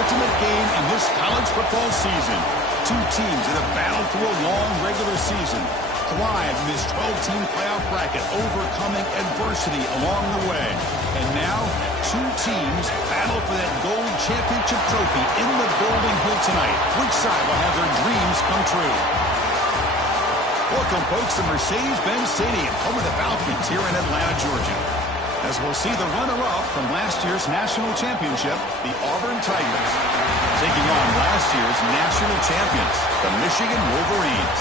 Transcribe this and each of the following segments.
ultimate game in this college football season. Two teams that have battled through a long regular season, thrived in this 12-team playoff bracket, overcoming adversity along the way. And now, two teams battle for that gold championship trophy in the building here tonight. Which side will have their dreams come true? Welcome, folks, to Mercedes-Benz Stadium, home of the Falcons here in Atlanta, Georgia. As we'll see the runner-up from last year's national championship, the Auburn Tigers, taking on last year's national champions, the Michigan Wolverines.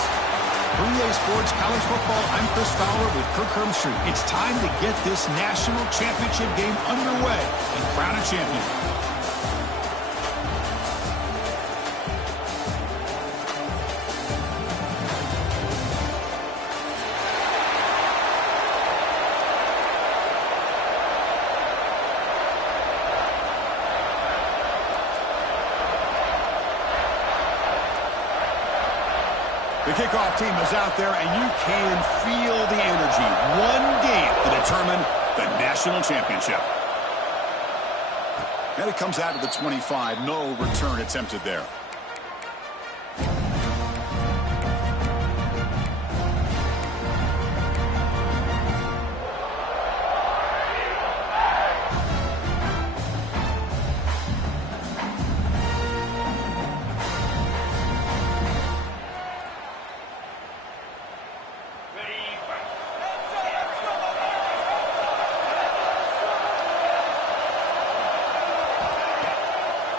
For EA Sports College Football, I'm Chris Fowler with Kirk Herbstreit. It's time to get this national championship game underway and crown a champion. The kickoff team is out there, and you can feel the energy. One game to determine the national championship. And it comes out to the 25. No return attempted there.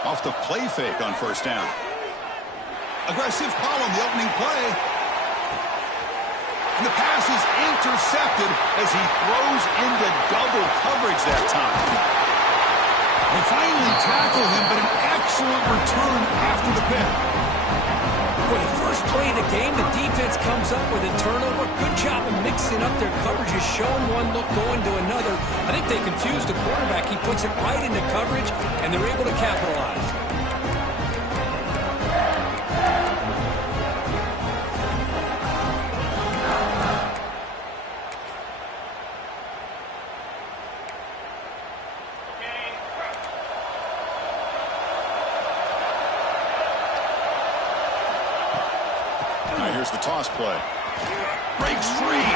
Off the play fake on first down. Aggressive call on the opening play. And the pass is intercepted as he throws into double coverage that time. They finally tackle him, but an excellent return after the pick. For the first play of the game, the defense comes up with a turnover. Good job of mixing up their coverages, showing one look, going to another. I think they confused the quarterback. He puts it right into coverage, and they're able to capitalize. Here's the toss play. Breaks free.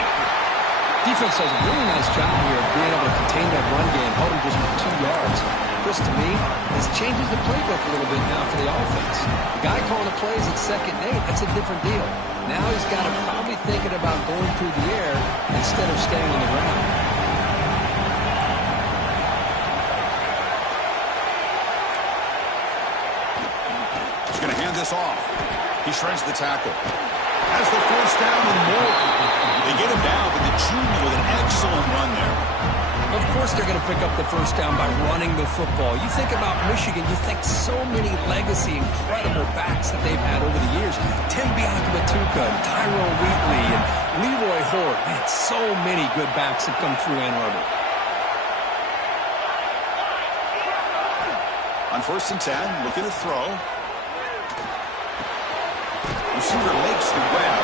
Defense does a really nice job here of being able to contain that run game, hold him just for 2 yards. Chris, to me, this changes the playbook a little bit now for the offense. The guy calling the plays at 2nd and 8, that's a different deal. Now he's got to probably thinking about going through the air instead of staying on the ground. He's going to hand this off. He shreds the tackle. Has the first down and more. They get him down, but the junior with an excellent run there. Of course they're going to pick up the first down by running the football. You think about Michigan, you think so many legacy, incredible backs that they've had over the years. Tim Biakabatuka, Tyrone Wheatley, and Leroy Hort. Man, so many good backs have come through Ann Arbor. On 1st and 10, looking to throw. Receiver makes the grab.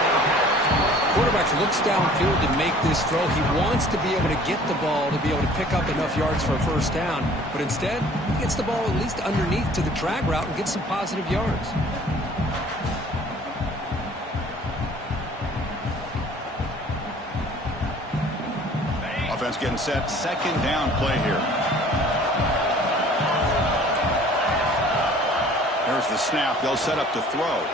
Quarterback looks downfield to make this throw. He wants to be able to get the ball to be able to pick up enough yards for a first down. But instead, he gets the ball at least underneath to the drag route and gets some positive yards. Offense getting set. 2nd down play here. There's the snap. They'll set up to throw.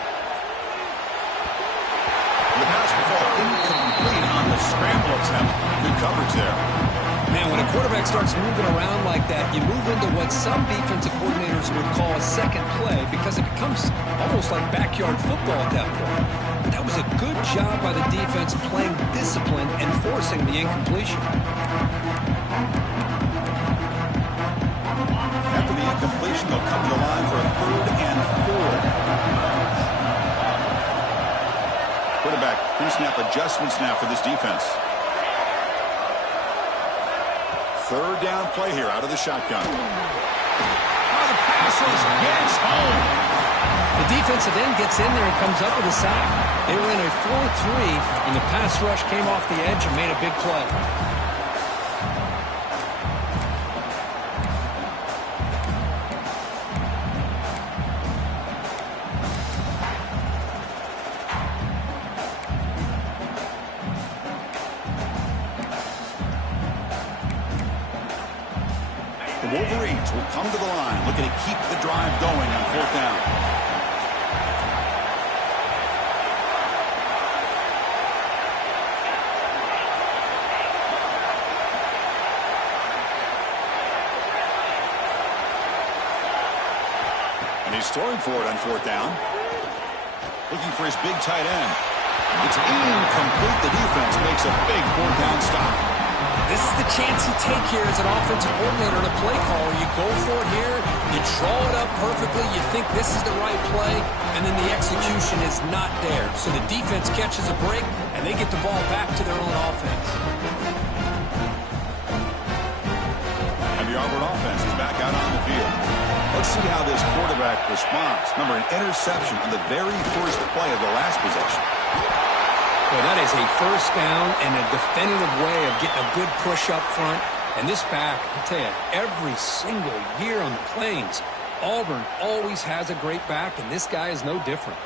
The pass will fall incomplete on the scramble attempt. Good coverage there. Man, when a quarterback starts moving around like that, you move into what some defensive coordinators would call a second play because it becomes almost like backyard football at that point. But that was a good job by the defense playing discipline and forcing the incompletion. After the incompletion, they'll come to the line for a 3rd and 4. Quarterback pre-snap adjustments now for this defense. 3rd down play here out of the shotgun. Oh, the pass rush gets home. The defensive end gets in there and comes up with a sack. They were in a 4-3, and the pass rush came off the edge and made a big play. Wolverines will come to the line, looking to keep the drive going on 4th down. And he's throwing for it on 4th down. Looking for his big tight end. It's incomplete. The defense makes a big 4th down stop. This is the chance you take here as an offensive coordinator and a play caller. You go for it here, you draw it up perfectly, you think this is the right play, and then the execution is not there. So the defense catches a break, and they get the ball back to their own offense. And the Auburn offense is back out on the field. Let's see how this quarterback responds. Remember, an interception on the very first play of the last possession. Well, that is a first down and a definitive way of getting a good push up front. And this back, I tell you, every single year on the Plains, Auburn always has a great back, and this guy is no different.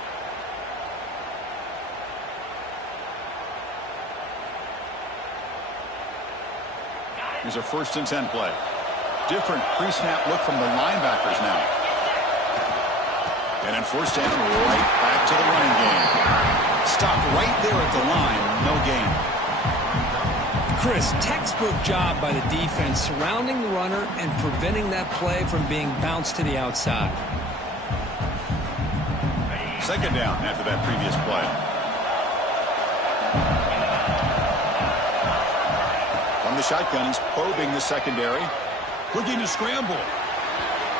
Here's a 1st and 10 play. Different pre-snap look from the linebackers now. And in 1st down, right back to the running game. Stopped right there at the line. No gain. Chris, textbook job by the defense surrounding the runner and preventing that play from being bounced to the outside. 2nd down after that previous play. From the shotgun, he's probing the secondary. Looking to scramble.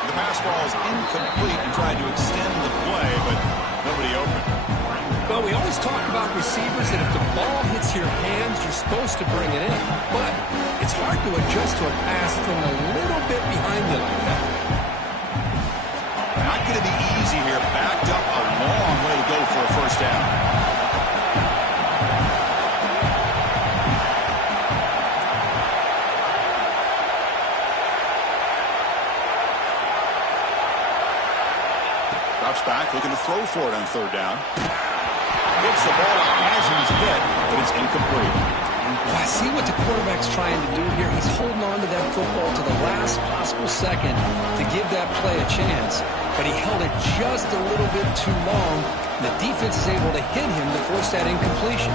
The pass ball is incomplete and tried to extend the play, but nobody open. Well, we always talk about receivers that if the ball hits your hands, you're supposed to bring it in. But it's hard to adjust to a pass from a little bit behind you like that. Not going to be easy here. Backed up a long way to go for a 1st down. Drops back, looking to throw for it on 3rd down. Gets the ball as he's hit, but it's incomplete. I see what the quarterback's trying to do here. He's holding on to that football to the last possible second to give that play a chance, but he held it just a little bit too long. And the defense is able to hit him to force that incompletion.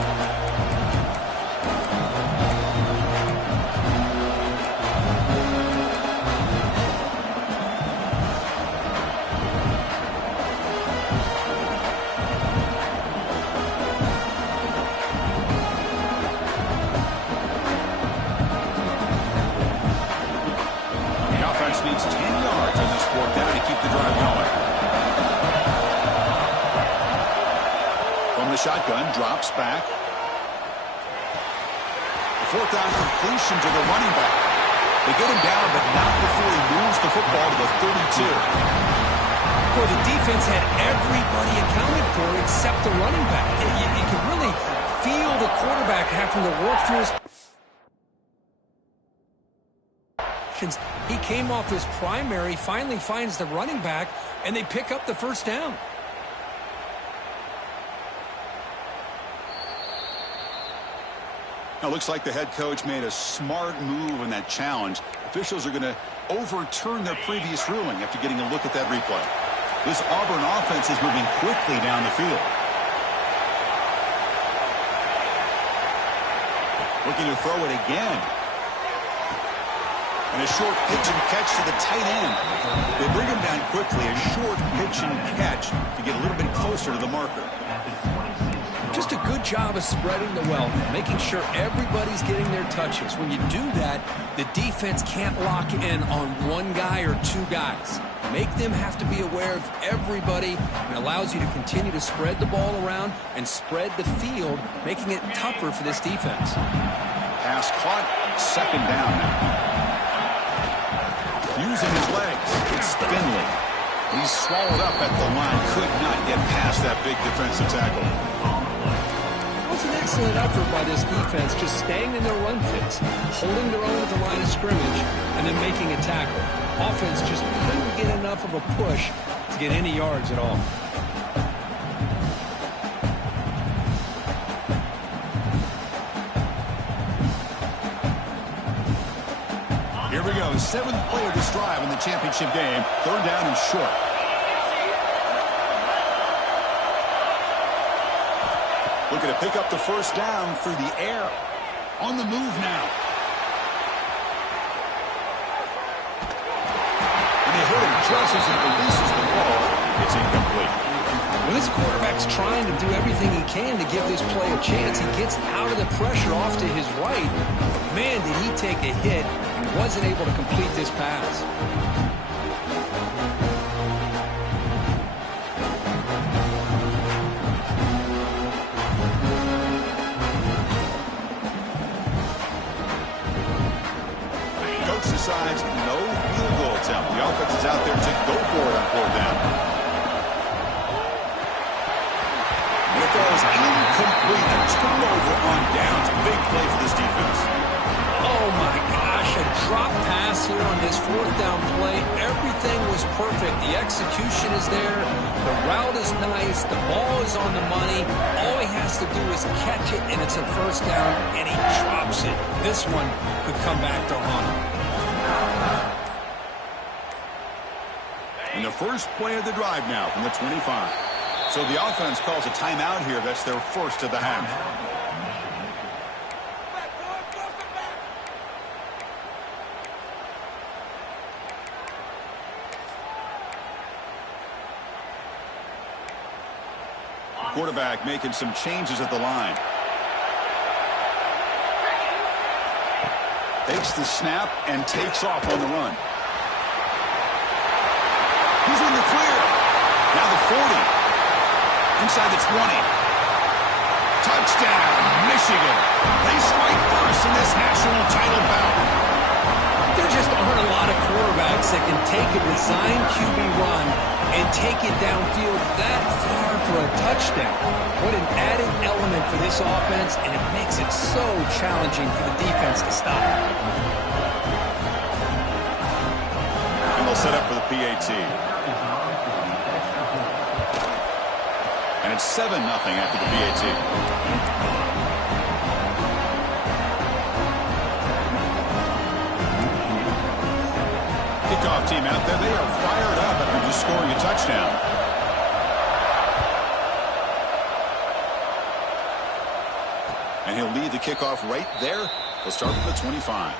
Needs 10 yards on this 4th down to keep the drive going. From the shotgun, drops back. The 4th down completion to the running back. They get him down, but not before he moves the football to the 32. Well, the defense had everybody accounted for except the running back. You can really feel the quarterback having to work through his... He came off his primary, finally finds the running back, and they pick up the 1st down. Now, looks like the head coach made a smart move in that challenge. Officials are going to overturn their previous ruling after getting a look at that replay. This Auburn offense is moving quickly down the field. Looking to throw it again. And a short pitch and catch to the tight end. They bring him down quickly. A short pitch and catch to get a little bit closer to the marker. Just a good job of spreading the wealth, making sure everybody's getting their touches. When you do that, the defense can't lock in on one guy or two guys. Make them have to be aware of everybody, and allows you to continue to spread the ball around and spread the field, making it tougher for this defense. Pass caught, 2nd down now. Using his legs, it's Finley. He's swallowed up at the line, could not get past that big defensive tackle. It was an excellent effort by this defense, just staying in their run fits, holding their own at the line of scrimmage, and then making a tackle. Offense just couldn't get enough of a push to get any yards at all. Here we go, 7th play of this drive in the championship game. 3rd down and short. Looking to pick up the 1st down through the air. On the move now. And they hit him just as he releases the ball. It's incomplete. When this quarterback's trying to do everything he can to give this play a chance, he gets out of the pressure off to his right. But man, did he take a hit and wasn't able to complete this pass. Coach decides no field goal attempt. The offense is out there to go for it on 4th down. It goes incomplete. A turnover on downs. Big play for this defense. Oh, my gosh. A drop pass here on this 4th down play. Everything was perfect. The execution is there. The route is nice. The ball is on the money. All he has to do is catch it, and it's a 1st down, and he drops it. This one could come back to haunt him. And the first play of the drive now from the 25. So the offense calls a timeout here. That's their 1st of the half. Quarterback making some changes at the line. Takes the snap and takes off on the run. He's in the clear. Now the 40. Inside the 20. Touchdown, Michigan. They strike first in this national title bout. There just aren't a lot of quarterbacks that can take a design QB run and take it downfield that far for a touchdown. What an added element for this offense, and it makes it so challenging for the defense to stop. And they'll set up for the PAT. And it's 7-0 after the PAT. Kickoff team out there. They are fired up after just scoring a touchdown. And he'll lead the kickoff right there. He'll start from the 25.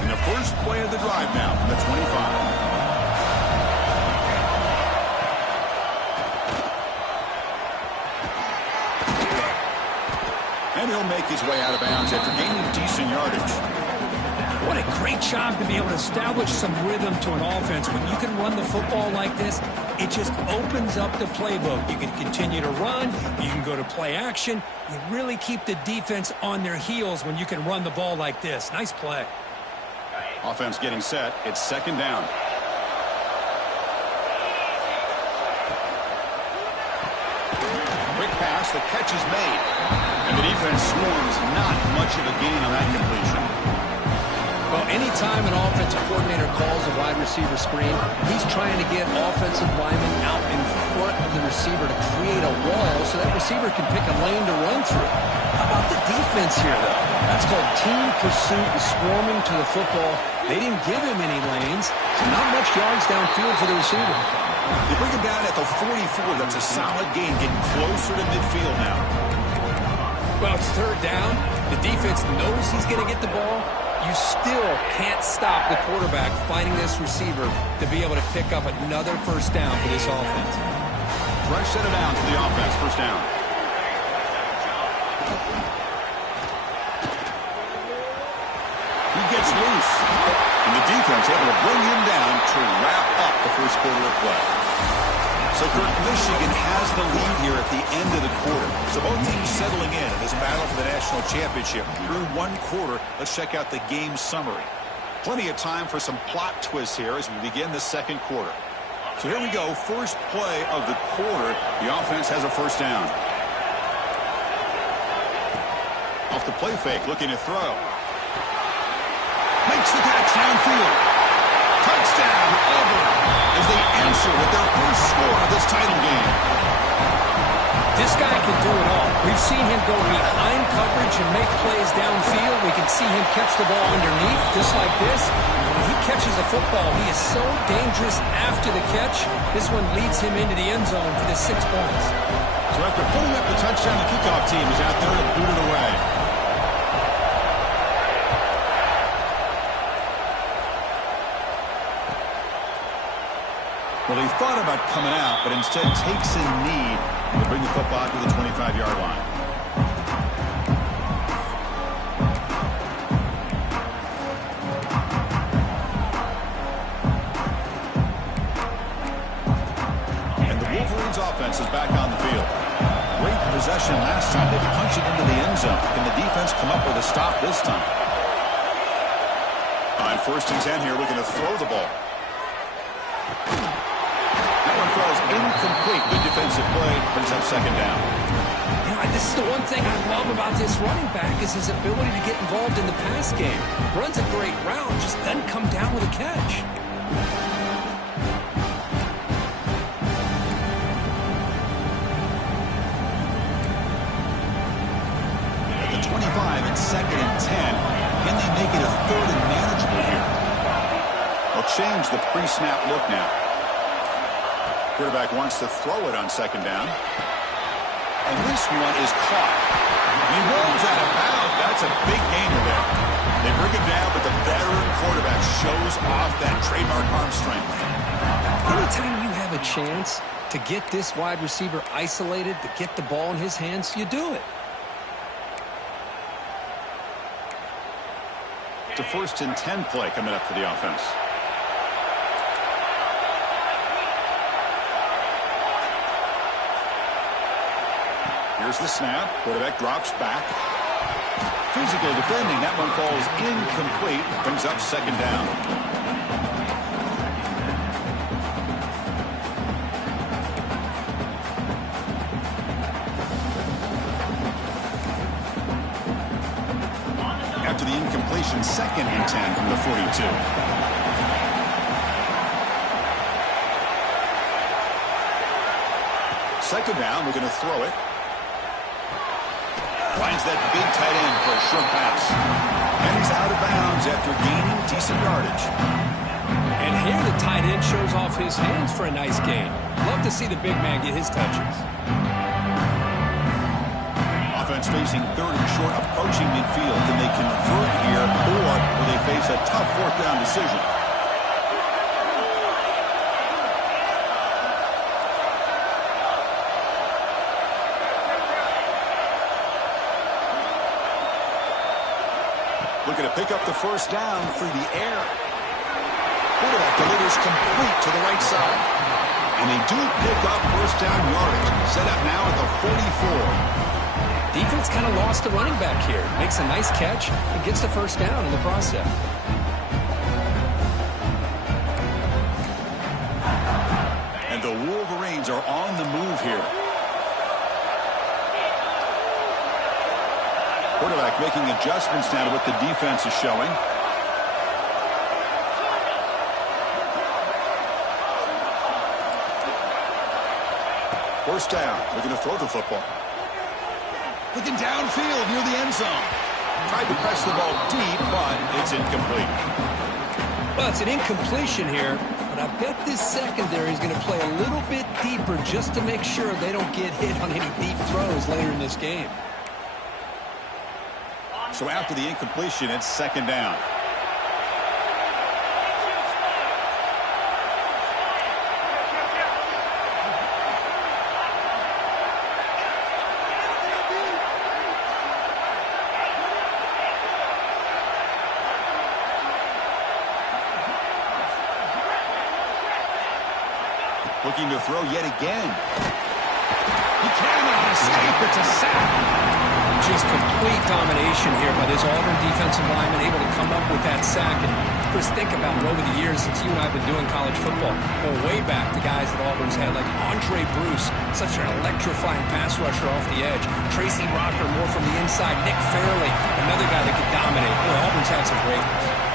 And the first play of the drive now from the 25. And he'll make his way out of bounds after gaining decent yardage. What a great job to be able to establish some rhythm to an offense. When you can run the football like this, it just opens up the playbook. You can continue to run. You can go to play action. You really keep the defense on their heels when you can run the ball like this. Nice play. Offense getting set. It's 2nd down. Quick pass. The catch is made. And the defense swarms. Not much of a gain on that completion. Well, anytime an offensive coordinator calls a wide receiver screen, he's trying to get offensive linemen out in front of the receiver to create a wall so that receiver can pick a lane to run through. How about the defense here, though? That's called team pursuit and swarming to the football. They didn't give him any lanes, so not much yards downfield for the receiver. They bring him down at the 44. That's a solid gain, getting closer to midfield now. Well, it's 3rd down. The defense knows he's going to get the ball. You still can't stop the quarterback finding this receiver to be able to pick up another 1st down for this offense. Fresh set of downs for the offense. 1st down. He gets loose. And the defense able to bring him down to wrap up the 1st quarter of play. So, Kurt, Michigan has the lead here at the end of the quarter. So both teams settling in this battle for the national championship. Through 1 quarter, let's check out the game summary. Plenty of time for some plot twists here as we begin the 2nd quarter. So here we go. First play of the quarter. The offense has a 1st down. Off the play fake, looking to throw. Makes the catch downfield. Touchdown, Auburn, as they answer with their first score of this title game. This guy can do it all. We've seen him go behind coverage and make plays downfield. We can see him catch the ball underneath, just like this. When he catches a football, he is so dangerous after the catch. This one leads him into the end zone for the 6 points. So after putting up the touchdown, the kickoff team is out there to boot it away. Well, he thought about coming out, but instead takes a knee to bring the football to the 25-yard line. And the Wolverines' offense is back on the field. Great possession last time. They punched it into the end zone. Can the defense come up with a stop this time? On 1st and 10 here, we're going to throw the ball. Falls incomplete. Good defensive play. Brings up 2nd down. You know, this is the one thing I love about this running back is his ability to get involved in the pass game. Runs a great route, just doesn't come down with a catch. At the 25, it's 2nd and 10. Can they make it a 3rd and manageable here? They'll change the pre-snap look now. Quarterback wants to throw it on 2nd down. And this one is caught. He rolls out of bounds. That's a big gainer there. They bring it down, but the veteran quarterback shows off that trademark arm strength. Anytime you have a chance to get this wide receiver isolated, to get the ball in his hands, you do it. It's a 1st and 10 play coming up for the offense. Here's the snap. Quarterback drops back. Physical defending. That one falls incomplete. Brings up 2nd down. After the incompletion, 2nd and 10 from the 42. Second down, we're going to throw it. Finds that big tight end for a short pass. And he's out of bounds after gaining decent yardage. And here the tight end shows off his hands for a nice gain. Love to see the big man get his touches. Offense facing 3rd and short, approaching midfield. Can they convert here, or will they face a tough 4th down decision? Looking to pick up the 1st down through the air. Quarterback delivers complete to the right side. And they do pick up 1st down yardage. Set up now at the 44. Defense kind of lost the running back here. Makes a nice catch and gets the 1st down in the process. And the Wolverines are on the move here. Quarterback making adjustments now to what the defense is showing. First down. They're going to throw the football. Looking downfield near the end zone. Tried to press the ball deep, but it's incomplete. Well, it's an incompletion here, but I bet this secondary is going to play a little bit deeper just to make sure they don't get hit on any deep throws later in this game. So after the incompletion, it's 2nd down. Looking to throw yet again. He cannot escape. It's a sack. Just complete domination here by this Auburn defensive lineman, able to come up with that sack. And Chris, think about it over the years since you and I have been doing college football. Going way back to guys that Auburn's had, like Andre Bruce, such an electrifying pass rusher off the edge. Tracy Rocker, more from the inside. Nick Fairley, another guy that could dominate. Boy, Auburn's had some great ones.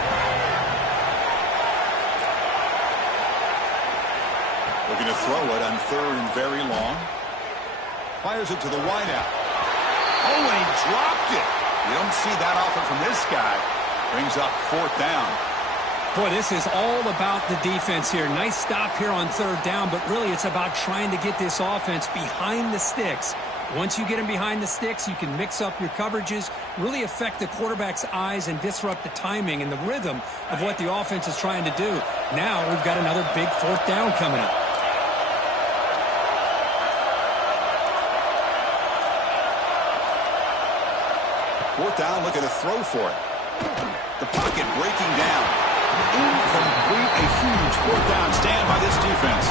Looking to throw it on 3rd and very long. Fires it to the wideout. Oh, and he dropped it. You don't see that often from this guy. Brings up 4th down. Boy, this is all about the defense here. Nice stop here on 3rd down, but really it's about trying to get this offense behind the sticks. Once you get them behind the sticks, you can mix up your coverages, really affect the quarterback's eyes and disrupt the timing and the rhythm of what the offense is trying to do. Now we've got another big 4th down coming up. Fourth down, looking to throw for it. The pocket breaking down. Incomplete, a huge 4th down stand by this defense.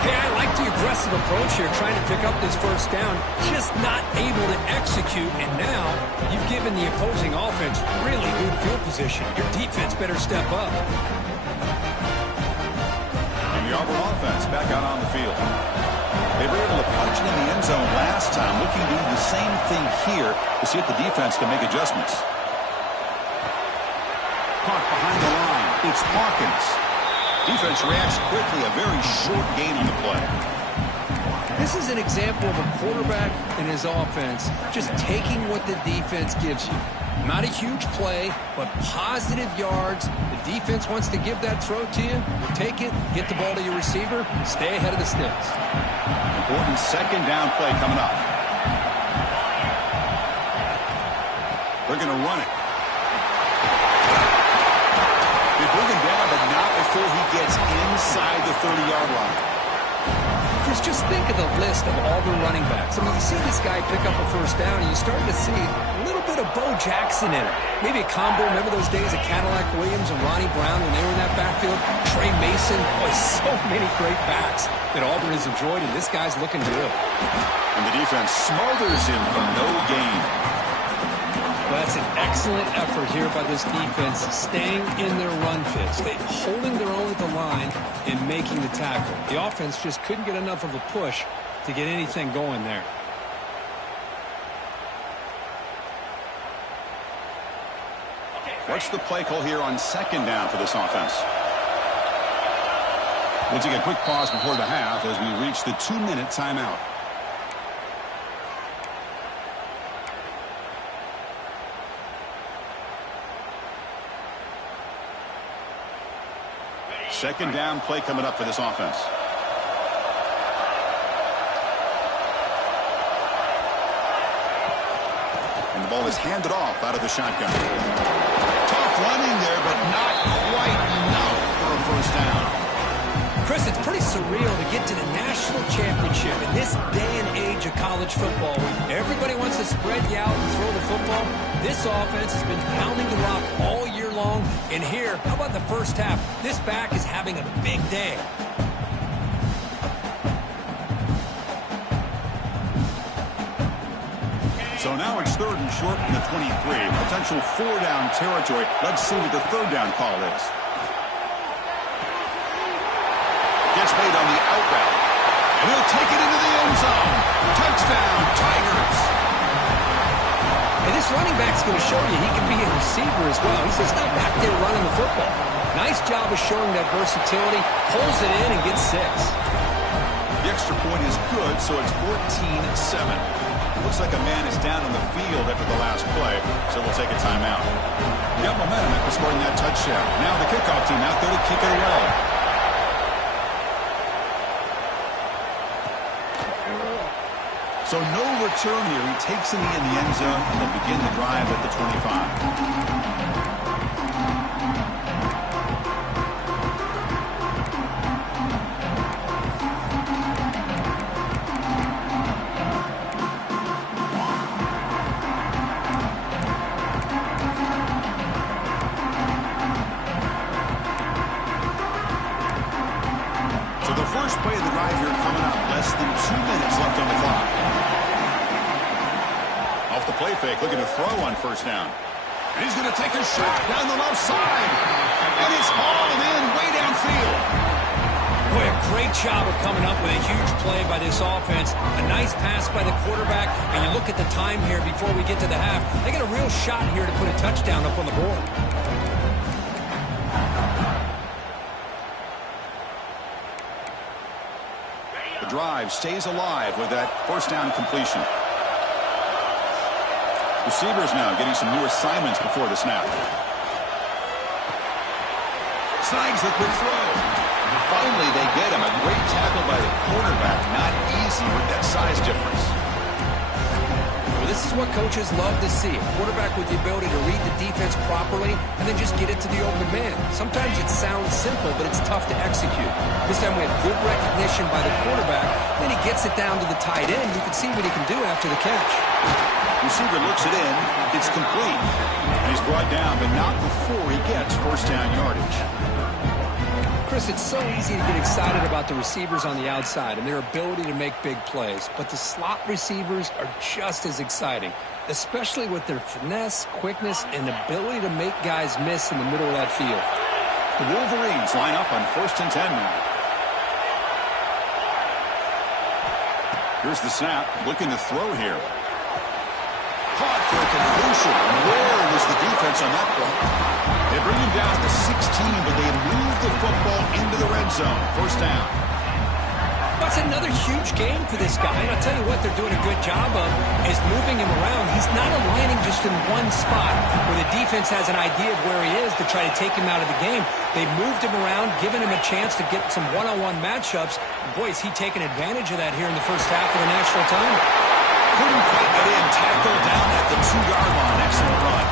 Hey, I like the aggressive approach here, trying to pick up this 1st down, just not able to execute, and now you've given the opposing offense really good field position. Your defense better step up. And the Auburn offense back out on the field. They were able to punch it in the end zone last time, looking to do the same thing here to see if the defense can make adjustments. Caught behind the line. It's Hawkins. Defense reacts quickly. A very short gain on the play. This is an example of a quarterback and his offense just taking what the defense gives you. Not a huge play, but positive yards. The defense wants to give that throw to you. You take it, get the ball to your receiver, stay ahead of the sticks. Important 2nd down play coming up. They're going to run it. They bring him down, but not before he gets inside the 30-yard line. Just think of the list of Auburn running backs. I mean, you see this guy pick up a 1st down, and you start to see a little bit of Bo Jackson in it. Maybe a combo. Remember those days of Cadillac Williams and Ronnie Brown when they were in that backfield? Trey Mason. Boy, so many great backs that Auburn has enjoyed, and this guy's looking good. And the defense smothers him for no gain. Well, that's an excellent effort here by this defense, staying in their run fits, holding their own at the line and making the tackle. The offense just couldn't get enough of a push to get anything going there. What's the play call here on 2nd down for this offense? We'll take a quick pause before the half as we reach the 2-minute timeout. Second down play coming up for this offense. And the ball is handed off out of the shotgun. Tough running there, but not quite enough for a 1st down. Chris, it's pretty surreal to get to the national championship in this day and age of college football when everybody wants to spread you out and throw the football. This offense has been pounding the rock all year long. And here, how about the 1st half? This back is having a big day. So now it's 3rd and short from the 23. Potential 4-down territory. Let's see what the 3rd down call is. Gets made on the out route. And he'll take it into the end zone. Touchdown, Tigers. And this running back's going to show you he can be a receiver as well. He's just not back there running the football. Nice job of showing that versatility. Pulls it in and gets 6. The extra point is good, so it's 14-7. Looks like a man is down on the field after the last play, so we'll take a timeout. Got momentum after scoring that touchdown. Now the kickoff team out there to kick it away. So no return here. He takes it in the end zone, and they'll begin the drive at the 25. So the first play of the drive here coming up. Less than 2 minutes left on the clock. Off the play fake, looking to throw on 1st down. And he's going to take a shot down the left side. And it's hauled in way downfield. Boy, a great job of coming up with a huge play by this offense. A nice pass by the quarterback. And you look at the time here before we get to the half. They got a real shot here to put a touchdown up on the board. drive stays alive with that first down completion. Receivers now getting some new assignments before the snap. Snags the quick throw. Finally, they get him. A great tackle by the quarterback. Not easy with that size difference. Well, this is what coaches love to see. A quarterback with the ability to read the defense properly and then just get it to the open man. Sometimes it sounds simple, but it's tough to execute. This time we had good recognition by the quarterback. Then he gets it down to the tight end. You can see what he can do after the catch. Receiver looks it in. It's complete. And he's brought down, but not before he gets first down yardage. Chris, it's so easy to get excited about the receivers on the outside and their ability to make big plays, but the slot receivers are just as exciting, especially with their finesse, quickness, and ability to make guys miss in the middle of that field. The Wolverines line up on 1st and 10 now. Here's the snap, looking to throw here. Caught for a completion. Where was the defense on that play? They bring him down to 16, but they move the football into the red zone. First down. That's another huge game for this guy. And I'll tell you what they're doing a good job of is moving him around. He's not aligning just in one spot where the defense has an idea of where he is to try to take him out of the game. They moved him around, given him a chance to get some one-on-one matchups. Boy, is he taking advantage of that here in the first half of the national title. Couldn't quite get in. Tackled down at the 2-yard line. Excellent run.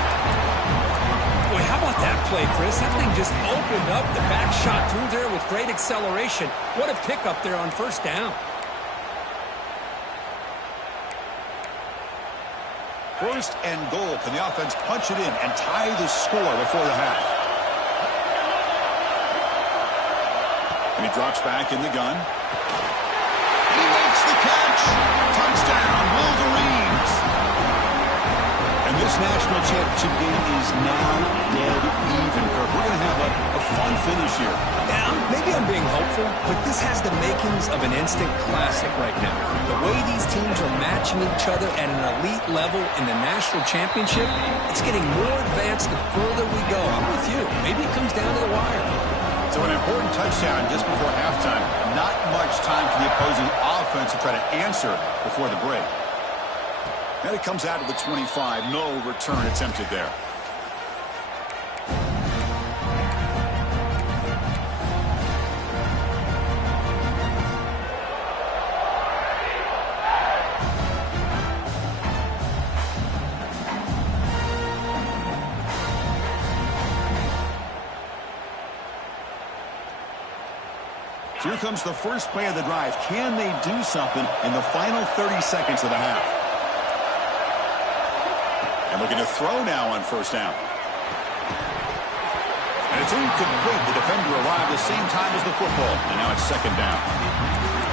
Boy, how about that play, Chris? That thing just opened up. The back shot through there with great acceleration. What a pickup there on first down. First and goal. Can the offense punch it in and tie the score before the half? And he drops back in the gun. He makes the catch. Touchdown, Wolverines. And this national championship game is now dead even, Kirk. We're going to have a fun finish here. Yeah, maybe I'm being hopeful, but this has the makings of an instant classic right now. The way these teams are matching each other at an elite level in the national championship, it's getting more advanced the further we go. I'm with you. Maybe it comes down to the wire. So an important touchdown just before halftime. Not much time for the opposing offense to try to answer before the break. Then it comes out to the 25. No return attempted there. Here comes the first play of the drive. Can they do something in the final 30 seconds of the half? And looking to throw now on first down. And it's incomplete. The defender arrived the same time as the football. And now it's second down.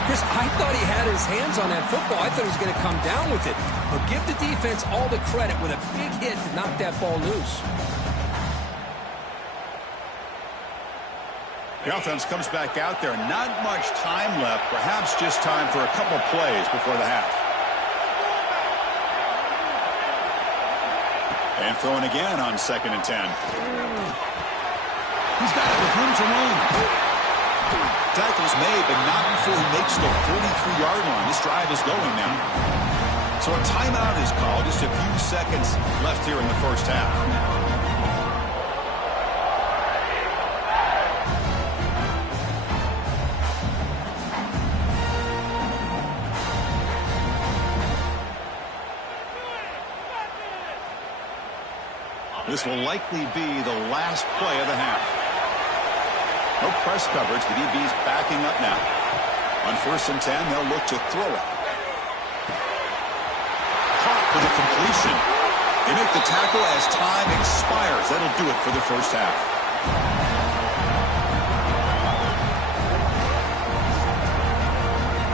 Chris, I thought he had his hands on that football. I thought he was going to come down with it. But give the defense all the credit with a big hit to knock that ball loose. The offense comes back out there. Not much time left. Perhaps just time for a couple plays before the half. And throwing again on 2nd and 10. He's got it with room to run. Tackle's made, but not before he makes the 43-yard line. This drive is going now. So a timeout is called. Just a few seconds left here in the first half. This will likely be the last play of the half. No press coverage. The DB's backing up now. On 1st and 10, they'll look to throw it. Caught for the completion. They make the tackle as time expires. That'll do it for the first half.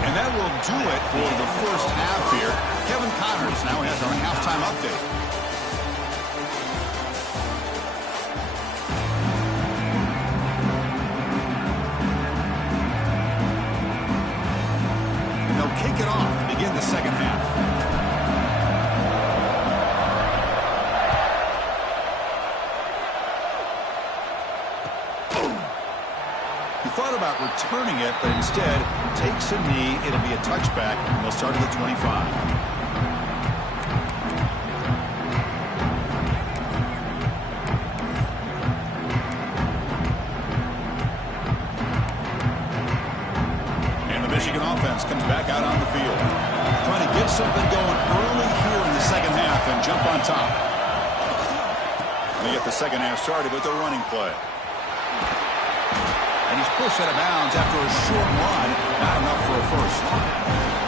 And that will do it for the first half here. Kevin Connors now has our halftime update. Kick it off to begin the second half. He thought about returning it, but instead takes a knee. It'll be a touchback, and they'll start at the 25. Michigan offense comes back out on the field. Trying to get something going early here in the second half and jump on top. They get the second half started with a running play. And he's pushed out of bounds after a short run. Not enough for a first.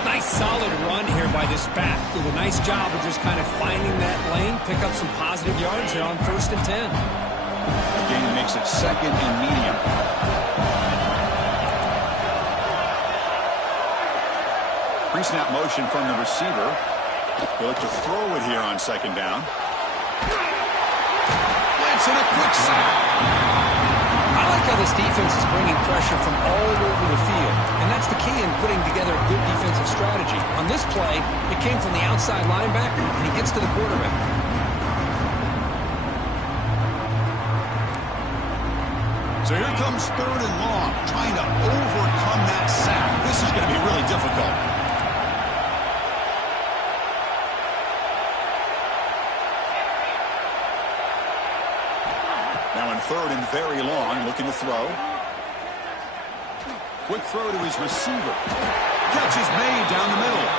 Nice solid run here by this back. Did a nice job of just kind of finding that lane, pick up some positive yards here on 1st and 10. The game makes it 2nd and medium. Pre-snap motion from the receiver. He'll look to throw it here on 2nd down. Blitz and a quick sack. I like how this defense is bringing pressure from all over the field, and that's the key in putting together a good defensive strategy. On this play, it came from the outside linebacker, and he gets to the quarterback. So here comes 3rd and long, trying to overcome that sack. This is going to be really difficult. Now in 3rd and very long, looking to throw. Quick throw to his receiver. Catch is made down the middle.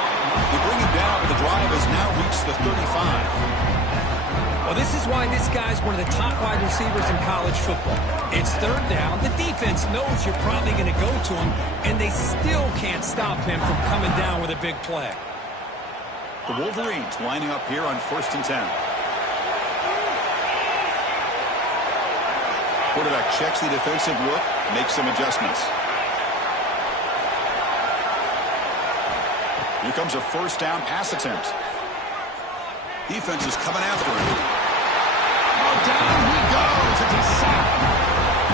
They bring him down, but the drive has now reached the 35. Well, this is why this guy's one of the top wide receivers in college football. It's 3rd down. The defense knows you're probably going to go to him, and they still can't stop him from coming down with a big play. The Wolverines lining up here on 1st and 10. Quarterback checks the defensive look, makes some adjustments. Here comes a 1st down pass attempt. Defense is coming after him. Oh, down he goes. It's a sack.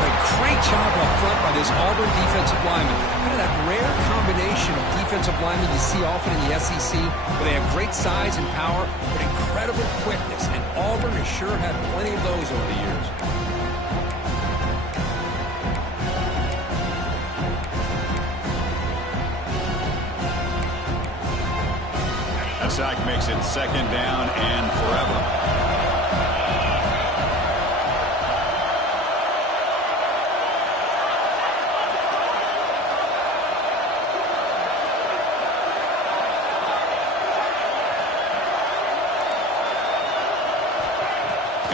A great job up front by this Auburn defensive lineman. Kind of that rare combination of defensive linemen you see often in the SEC, where they have great size and power, but incredible quickness. And Auburn has sure had plenty of those over the years. That sack makes it 2nd down and forever.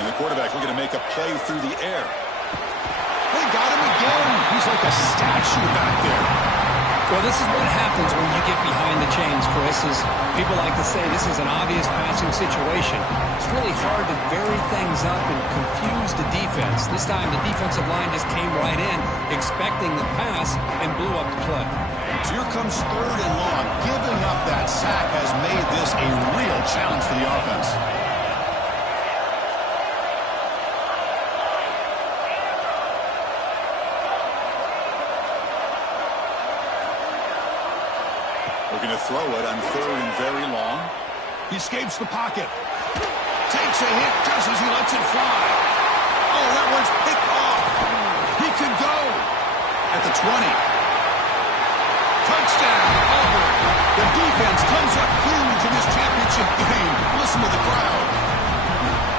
And the quarterback looking to make a play through the air. They got him again. He's like a statue back there. Well, this is what happens when you get behind the chains, Chris. As people like to say, this is an obvious passing situation. It's really hard to vary things up and confuse the defense. This time, the defensive line just came right in, expecting the pass, and blew up the play. So here comes 3rd and long. Giving up that sack has made this a real challenge for the offense. Looking to throw it on 3rd and very long. He escapes the pocket. Takes a hit just as he lets it fly. Oh, that one's picked off. He could go at the 20. Touchdown, Auburn. The defense comes up huge in this championship game. Listen to the crowd.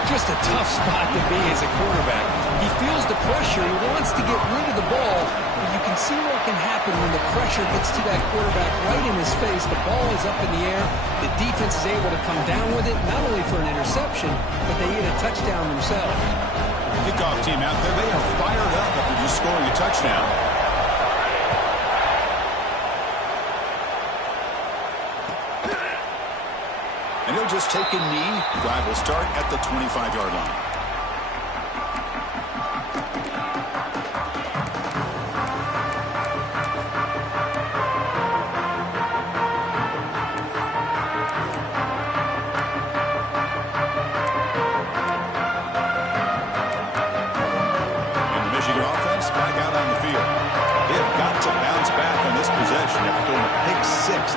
Just a tough spot to be as a quarterback. He feels the pressure. He wants to get rid of the ball. But you can see what can happen when the pressure gets to that quarterback right in his face. The ball is up in the air. The defense is able to come down with it, not only for an interception, but they get a touchdown themselves. Kickoff team out there, they are fired up after just scoring a touchdown. And he'll just take a knee. Drive will start at the 25-yard line.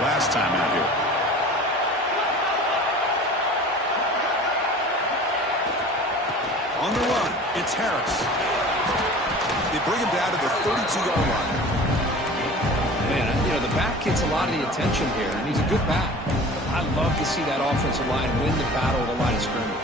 Last time out here. On the run, it's Harris. They bring him down to the 32-yard line. Man, you know, the back gets a lot of the attention here, and he's a good back. I love to see that offensive line win the battle at the line of scrimmage.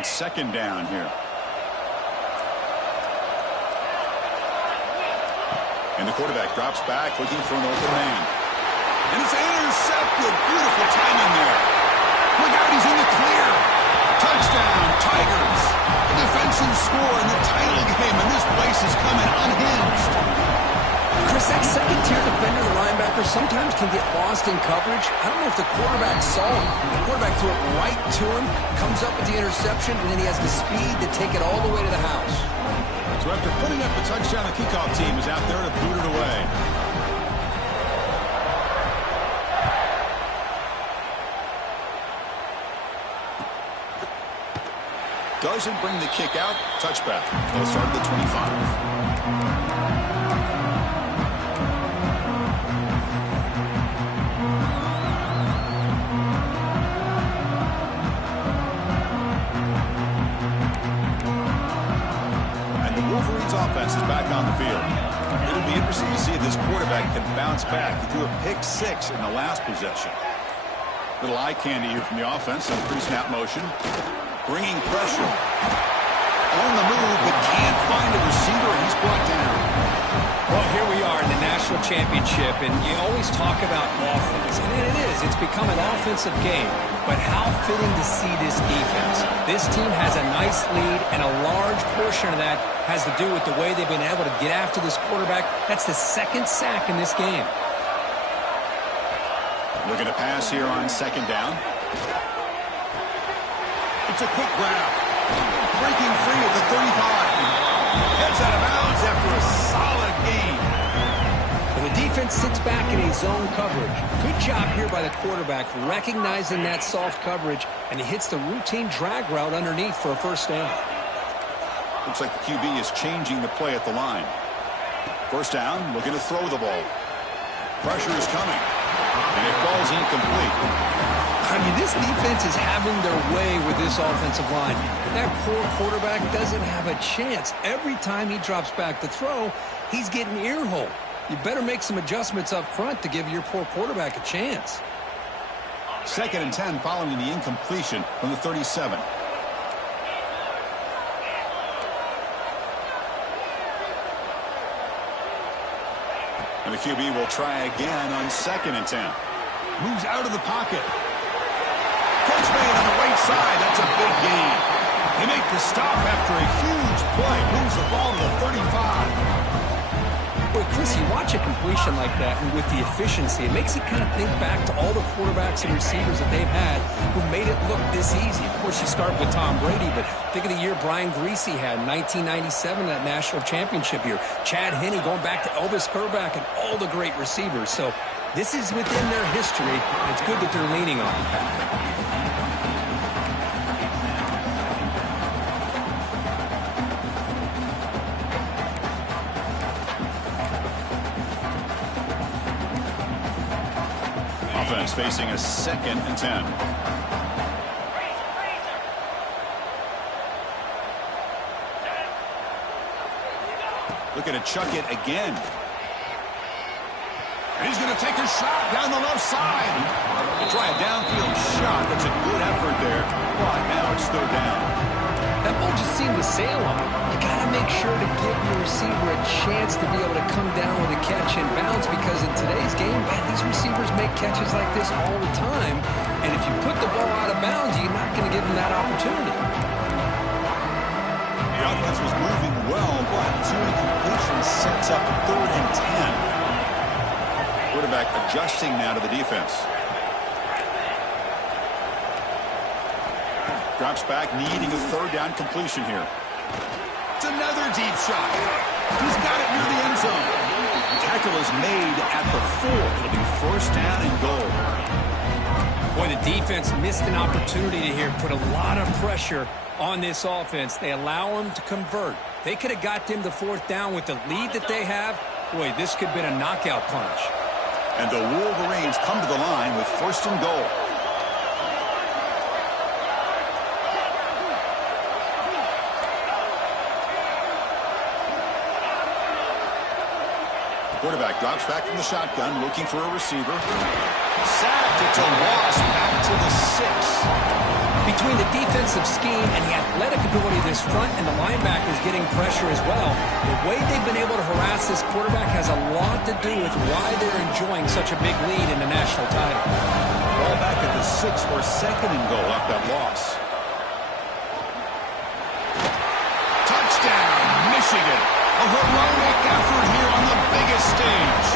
It's second down here. And the quarterback drops back looking for an open man. And it's intercepted. Beautiful timing there. Look out, he's in the clear. Touchdown, Tigers. A defensive score in the title game, and this place is coming unhinged. Chris, that second-tier defender, the linebacker, sometimes can get lost in coverage. I don't know if the quarterback saw him. The quarterback threw it right to him, comes up with the interception, and then he has the speed to take it all the way to the house. So after putting up the touchdown, the kickoff team is out there to boot it away. Doesn't bring the kick out. Touchback. They'll start at the 25. Offense is back on the field. It'll be interesting to see if this quarterback can bounce back. He threw a pick 6 in the last possession. Little eye candy here from the offense. Some pre-snap motion. Bringing pressure. On the move, but can't find a receiver, and he's brought down. Well, here we are in the national championship, and you always talk about offense. And it is. It's become an offensive game. But how fitting to see this defense. This team has a nice lead, and a large portion of that has to do with the way they've been able to get after this quarterback. That's the second sack in this game. Looking to pass here on second down. It's a quick grab. Breaking free at the 35. Heads out of bounds after a solid gain. Well, the defense sits back in a zone coverage. Good job here by the quarterback recognizing that soft coverage, and he hits the routine drag route underneath for a first down. Looks like the QB is changing the play at the line. First down, looking to throw the ball. Pressure is coming, and it falls incomplete. I mean, this defense is having their way with this offensive line. That poor quarterback doesn't have a chance. Every time he drops back to throw, he's getting ear-hole. You better make some adjustments up front to give your poor quarterback a chance. Second and 10 following the incompletion from the 37. And the QB will try again on second and 10. Moves out of the pocket. Catch made on the right side. That's a big gain. They make the stop after a huge play. Moves the ball to the 35. Boy, Chris, you watch a completion like that, and with the efficiency, it makes you kind of think back to all the quarterbacks and receivers that they've had who made it look this easy. Of course, you start with Tom Brady, but think of the year Brian Greasy had in 1997, that national championship year. Chad Henne going back to Elvis Kerback and all the great receivers. So this is within their history, and it's good that they're leaning on it. Offense facing a second and 10. Looking to chuck it again. And he's going to take a shot down the left side. To try a downfield shot. That's a good effort there. But now it's third down. That ball just seemed to sail on him. You got to make sure to give your receiver a chance to be able to come down with a catch and bounce, because in today's game, man, these receivers make catches like this all the time. And if you put the ball out of bounds, you're not going to give them that opportunity. The offense was moving well, but two incompletions sets up third and 10. Quarterback adjusting now to the defense. Drops back, needing a third down completion here. It's another deep shot. He's got it near the end zone. Tackle is made at the 4. It'll be first down and goal. Boy, the defense missed an opportunity to here put a lot of pressure on this offense. They allow them to convert. They could have got them to fourth down with the lead that they have. Boy, this could have been a knockout punch. And the Wolverines come to the line with first and goal. Quarterback drops back from the shotgun, looking for a receiver. Sacked. It's a loss back to the 6. Between the defensive scheme and the athletic ability of this front and the linebackers getting pressure as well, the way they've been able to harass this quarterback has a lot to do with why they're enjoying such a big lead in the national title. Ball back at the 6 for second and goal after that loss. Touchdown, Michigan. A heroic effort here on the biggest stage.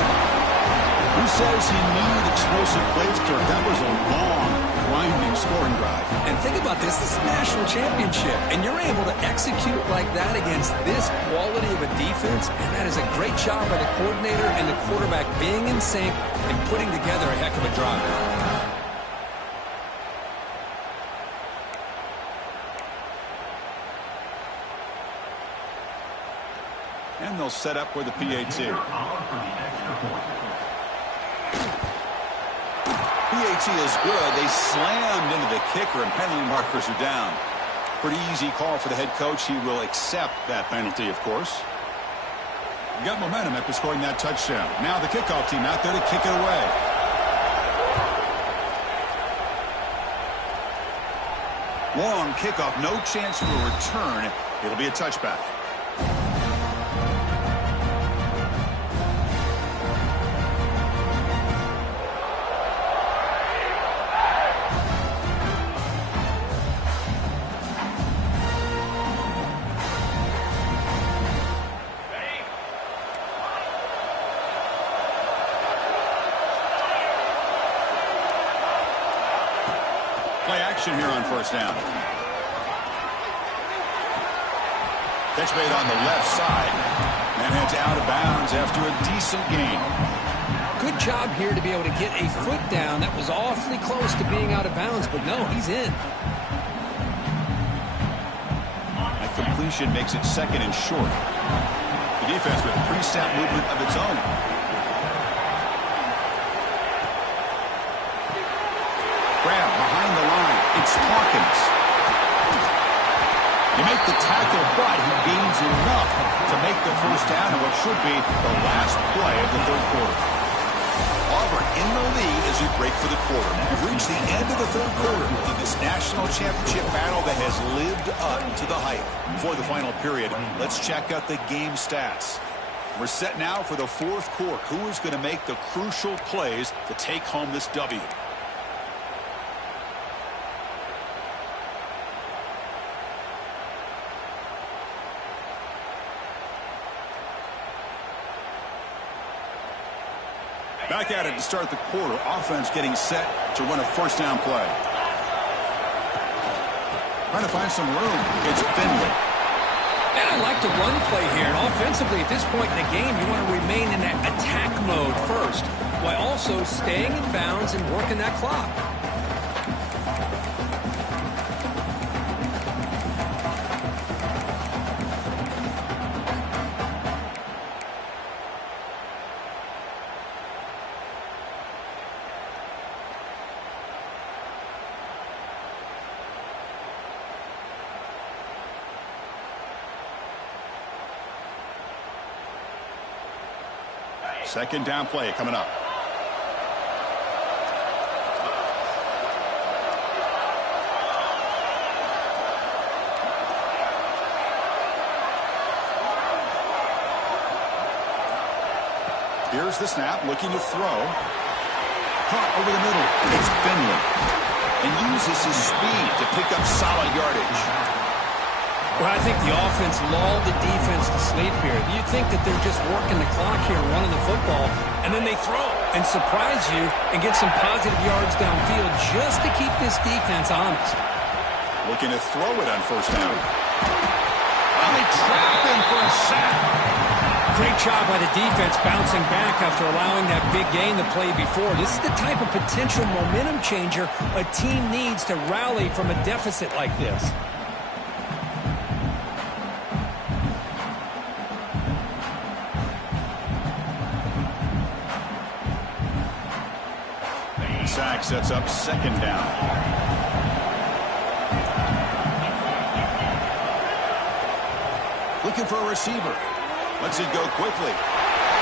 Who says he needed explosive plays, Kirk? That was a long, winding scoring drive. And think about this. This is a national championship, and you're able to execute like that against this quality of a defense, and that is a great job by the coordinator and the quarterback being in sync and putting together a heck of a drive. And they'll set up with a pt2. pt is good. They slammed into the kicker, and penalty markers are down. Pretty easy call for the head coach. He will accept that penalty, of course. You got momentum after scoring that touchdown. Now the kickoff team out there to kick it away. Long kickoff, no chance for a return. It'll be a touchback. Play action here on first down. Catch made on the left side. And heads out of bounds after a decent gain. Good job here to be able to get a foot down. That was awfully close to being out of bounds, but no, he's in. That completion makes it second and short. The defense with a pre-snap movement of its own. Grab behind the line. It's Hawkins. You make the tackle, but he gains enough to make the first down in what should be the last play of the third quarter. Auburn in the lead as we break for the quarter. We've reached the end of the third quarter in this national championship battle that has lived up to the hype. Before the final period, let's check out the game stats. We're set now for the fourth quarter. Who is going to make the crucial plays to take home this W? Back at it to start the quarter. Offense getting set to run a first down play. Trying to find some room. It's Finley. And I like the run play here. And offensively, at this point in the game, you want to remain in that attack mode first, while also staying in bounds and working that clock. Second down play coming up. Here's the snap, looking to throw. Caught over the middle. It's Finley. And uses his speed to pick up solid yardage. Well, I think the offense lulled the defense to sleep here. You'd think that they're just working the clock here and running the football, and then they throw and surprise you and get some positive yards downfield just to keep this defense honest. Looking to throw it on first down. Well, they trap him for a sack. Great job by the defense bouncing back after allowing that big gain the play before. This is the type of potential momentum changer a team needs to rally from a deficit like this. Sack sets up second down. Looking for a receiver. Lets it go quickly.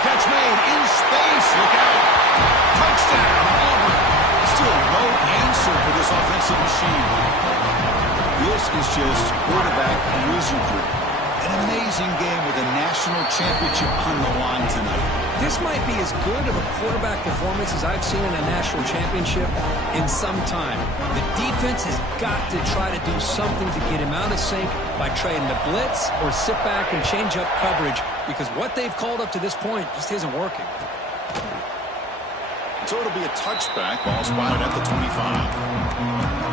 Catch made in space. Look out. Touchdown, Auburn. Still no answer for this offensive machine. This is just quarterback wizardry. An amazing game with a national championship on the line tonight. This might be as good of a quarterback performance as I've seen in a national championship in some time. The defense has got to try to do something to get him out of sync by trying to blitz or sit back and change up coverage, because what they've called up to this point just isn't working. So it'll be a touchback. Ball spotted at the 25.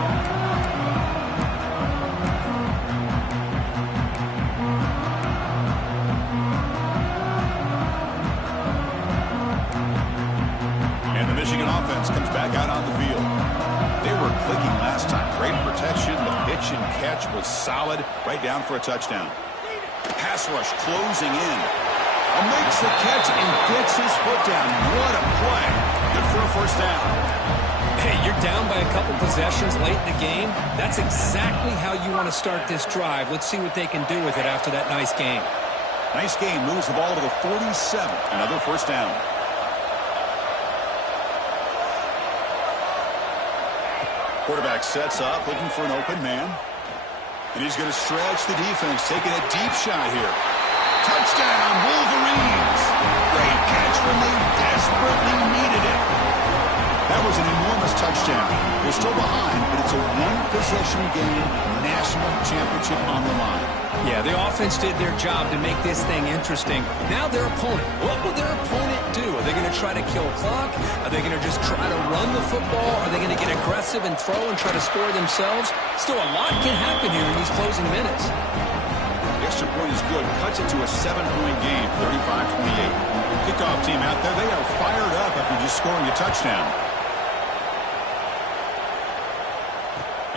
Comes back out on the field. They were clicking last time. Great protection. The pitch and catch was solid. Right down for a touchdown. Pass rush closing in. Makes the catch and gets his foot down. What a play. Good for a first down. Hey, you're down by a couple possessions late in the game. That's exactly how you want to start this drive. Let's see what they can do with it after that nice game. Nice game. Moves the ball to the 47. Another first down. Quarterback sets up, looking for an open man. And he's going to stretch the defense, taking a deep shot here. Touchdown, Wolverines! Great catch when they desperately needed it. That was an enormous touchdown. They're still behind, but it's a one-possession game, national championship on the line. Yeah, the offense did their job to make this thing interesting. Now their opponent. What will their opponent do? Are they going to try to kill clock? Are they going to just try to run the football? Are they going to get aggressive and throw and try to score themselves? Still, a lot can happen here in these closing minutes. The extra point is good. Cuts it to a 7-point game, 35-28. Kickoff team out there, they are fired up after just scoring a touchdown.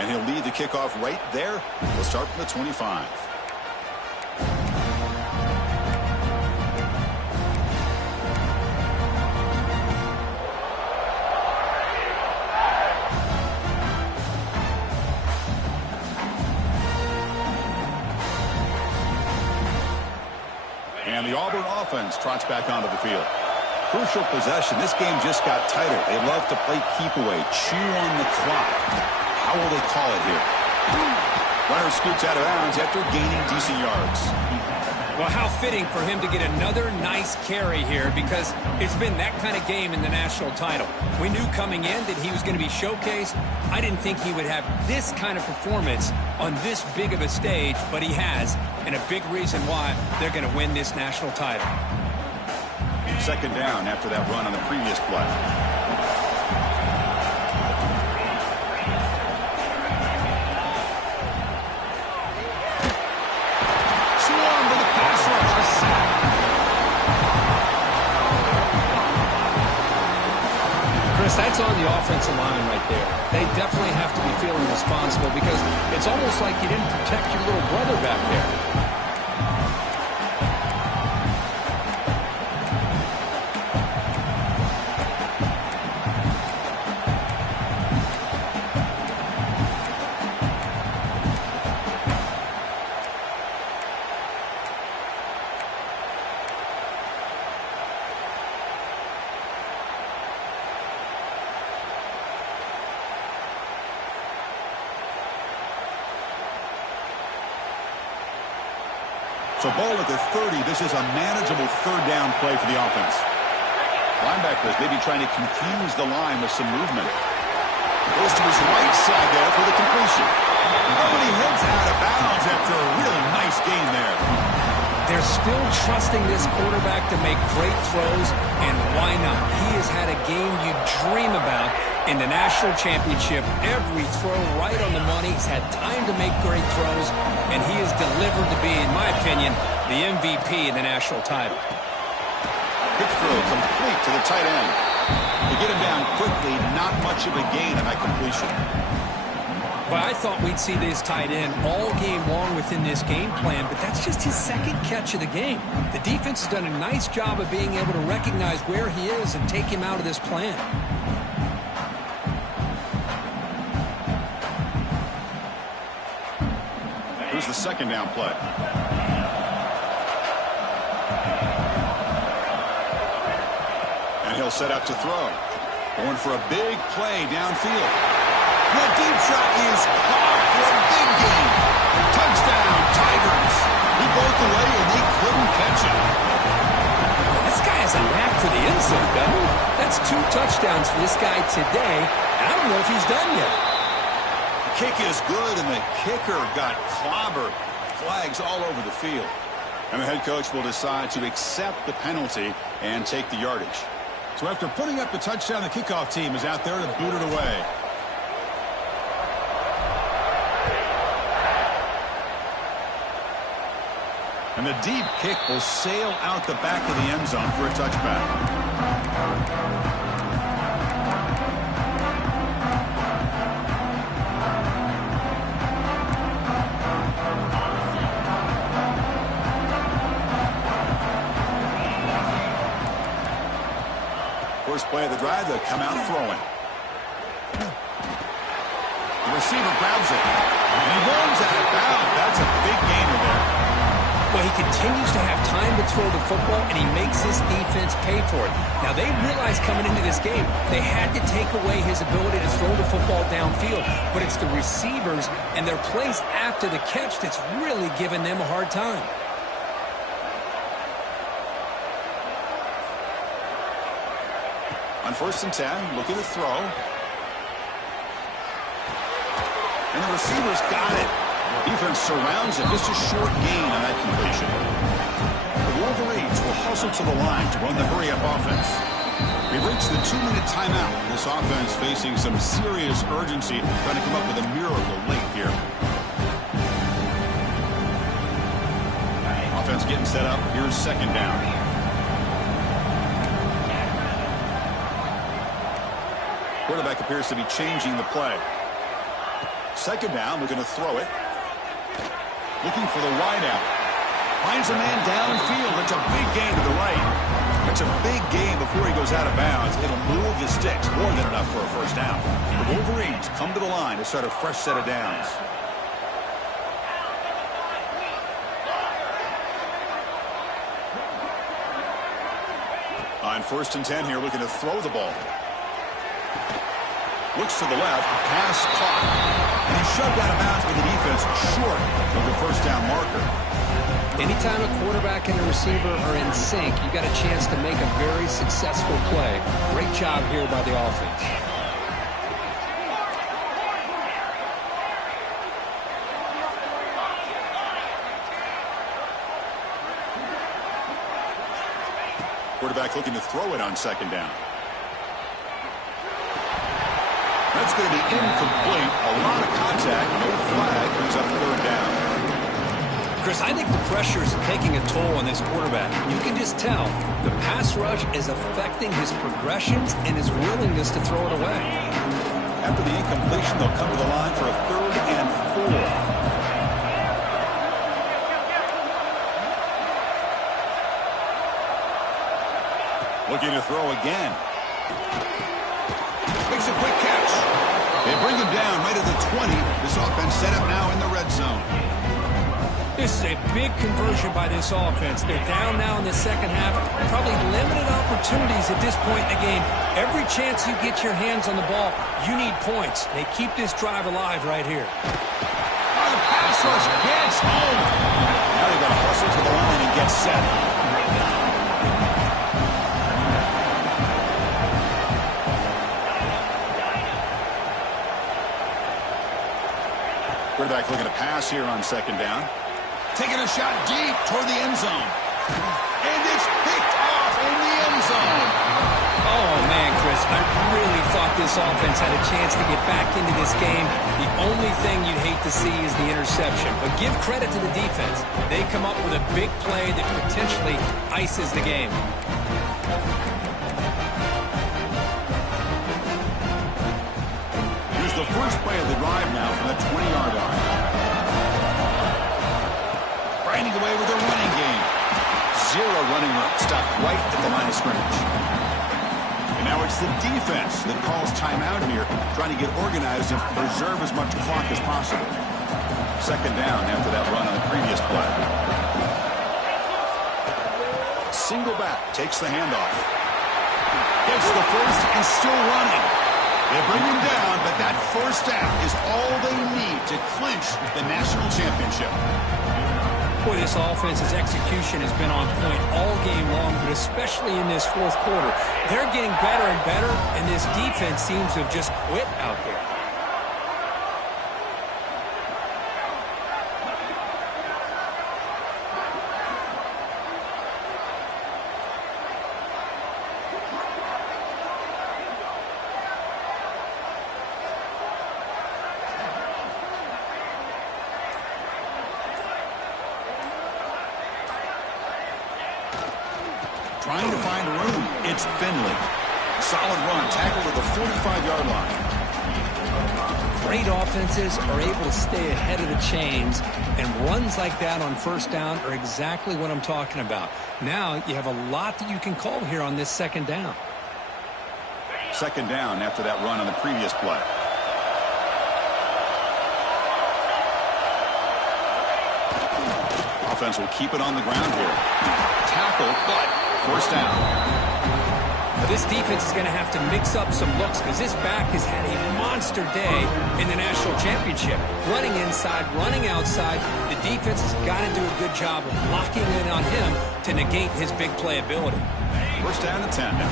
And he'll lead the kickoff right there. We'll start from the 25. And the Auburn offense trots back onto the field. Crucial possession. This game just got tighter. They love to play keep away, chew on the clock. How will they call it here? Runner scoots out of bounds after gaining decent yards. Well, how fitting for him to get another nice carry here, because it's been that kind of game in the national title. We knew coming in that he was going to be showcased. I didn't think he would have this kind of performance on this big of a stage, but he has, and a big reason why they're going to win this national title. Second down after that run on the previous play. That's on the offensive line right there. They definitely have to be feeling responsible, because it's almost like you didn't protect your little brother back there. So ball at the 30. This is a manageable third down play for the offense. Linebackers maybe trying to confuse the line with some movement. Goes to his right side there for the completion. Oh, and he heads out of bounds after a really nice gain there. They're still trusting this quarterback to make great throws, and why not? He has had a game you dream about in the national championship. Every throw right on the money. He's had time to make great throws, and he has delivered to be, in my opinion, the MVP in the national title. Quick throw complete to the tight end. To get him down quickly, not much of a gain on that completion. Well, I thought we'd see this tight end all game long within this game plan, but that's just his second catch of the game. The defense has done a nice job of being able to recognize where he is and take him out of this plan. Here's the second down play. And he'll set out to throw. Going for a big play downfield. The deep shot is caught for a big gain. Touchdown, Tigers. He broke away and they couldn't catch him. This guy has a knack for the end zone, doesn't he? That's 2 touchdowns for this guy today. I don't know if he's done yet. The kick is good, and the kicker got clobbered. Flags all over the field. And the head coach will decide to accept the penalty and take the yardage. So after putting up the touchdown, the kickoff team is out there to boot it away. And the deep kick will sail out the back of the end zone for a touchback. First play of the drive, they'll come out throwing. The receiver grabs it. And he runs out of bounds. That's a big gainer there. Well, he continues to have time to throw the football, and he makes his defense pay for it. Now, they realized coming into this game they had to take away his ability to throw the football downfield, but it's the receivers and their plays after the catch that's really giving them a hard time. On 1st and 10, looking to throw. And the receiver's got it. Defense surrounds it. Just a short gain on that completion. The Wolverines will hustle to the line to run the hurry-up offense. We've reached the 2-minute timeout. This offense facing some serious urgency, trying to come up with a miracle late here. Offense getting set up. Here's second down. Quarterback appears to be changing the play. Second down, looking to throw it. Looking for the wideout. Finds a man downfield. It's a big gain to the right. It's a big gain before he goes out of bounds. It'll move the sticks. More than enough for a first down. The Wolverines come to the line to start a fresh set of downs. On 1st and 10 here, looking to throw the ball. Looks to the left, pass caught. And he's shoved out of bounds with the defense short of the first down marker. Anytime a quarterback and a receiver are in sync, you got a chance to make a very successful play. Great job here by the offense. Quarterback looking to throw it on second down. That's going to be incomplete. A lot of contact. No flag. Brings up third down. Chris, I think the pressure is taking a toll on this quarterback. You can just tell the pass rush is affecting his progressions and his willingness to throw it away. After the incompletion, they'll come to the line for a 3rd and 4. Looking to throw again. Makes a quick catch. They bring him down right at the 20. This offense set up now in the red zone. This is a big conversion by this offense. They're down now in the second half. Probably limited opportunities at this point in the game. Every chance you get your hands on the ball, you need points. They keep this drive alive right here. Oh, the pass rush gets home. Now they've got to hustle to the line and get set. Quarterback looking to pass here on second down. Taking a shot deep toward the end zone. And it's picked off in the end zone. Oh, man, Chris, I really thought this offense had a chance to get back into this game. The only thing you'd hate to see is the interception. But give credit to the defense. They come up with a big play that potentially ices the game. Here's the first play of the drive now from the 20-yard line. Grinding away with a running game. Zero running room. Stopped right at the line of scrimmage. And now it's the defense that calls timeout here, trying to get organized and preserve as much clock as possible. Second down after that run on the previous play. Single back, takes the handoff. Gets the first and still running. They bring him down, but that first down is all they need to clinch the national championship. Boy, this offense's execution has been on point all game long, but especially in this fourth quarter. They're getting better and better, and this defense seems to have just quit out there. Trying to find room. It's Finley. Solid run. Tackle to the 45-yard line. Great offenses are able to stay ahead of the chains, and runs like that on first down are exactly what I'm talking about. Now you have a lot that you can call here on this second down. Second down after that run on the previous play. Offense will keep it on the ground here. Tackle, but first down. This defense is going to have to mix up some looks because this back has had a monster day in the national championship. Running inside, running outside. The defense has got to do a good job of locking in on him to negate his big play ability. First down to 10 now.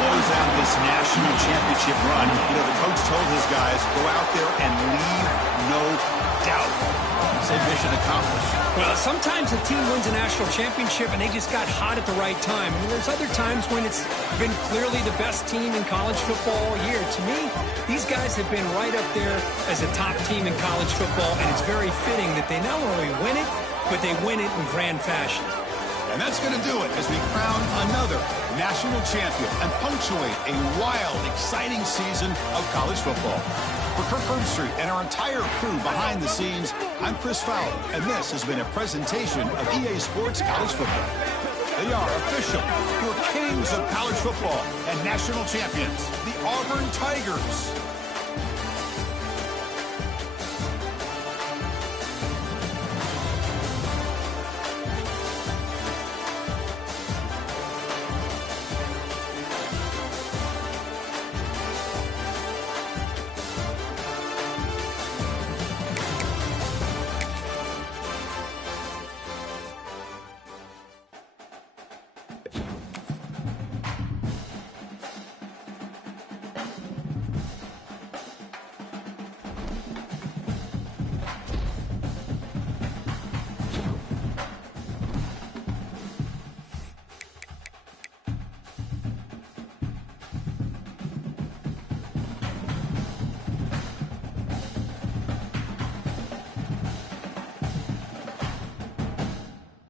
Close out this national championship run. You know, the coach told his guys, go out there and leave no doubt. Said mission accomplished. Well, sometimes a team wins a national championship and they just got hot at the right time. I mean, there's other times when it's been clearly the best team in college football all year. To me, these guys have been right up there as a top team in college football, and it's very fitting that they not only win it, but they win it in grand fashion. And that's going to do it as we crown another national champion and punctuate a wild, exciting season of college football. For Kirk Herbstreit and our entire crew behind the scenes, I'm Chris Fowler, and this has been a presentation of EA Sports College Football. They are official, your kings of college football and national champions, the Auburn Tigers.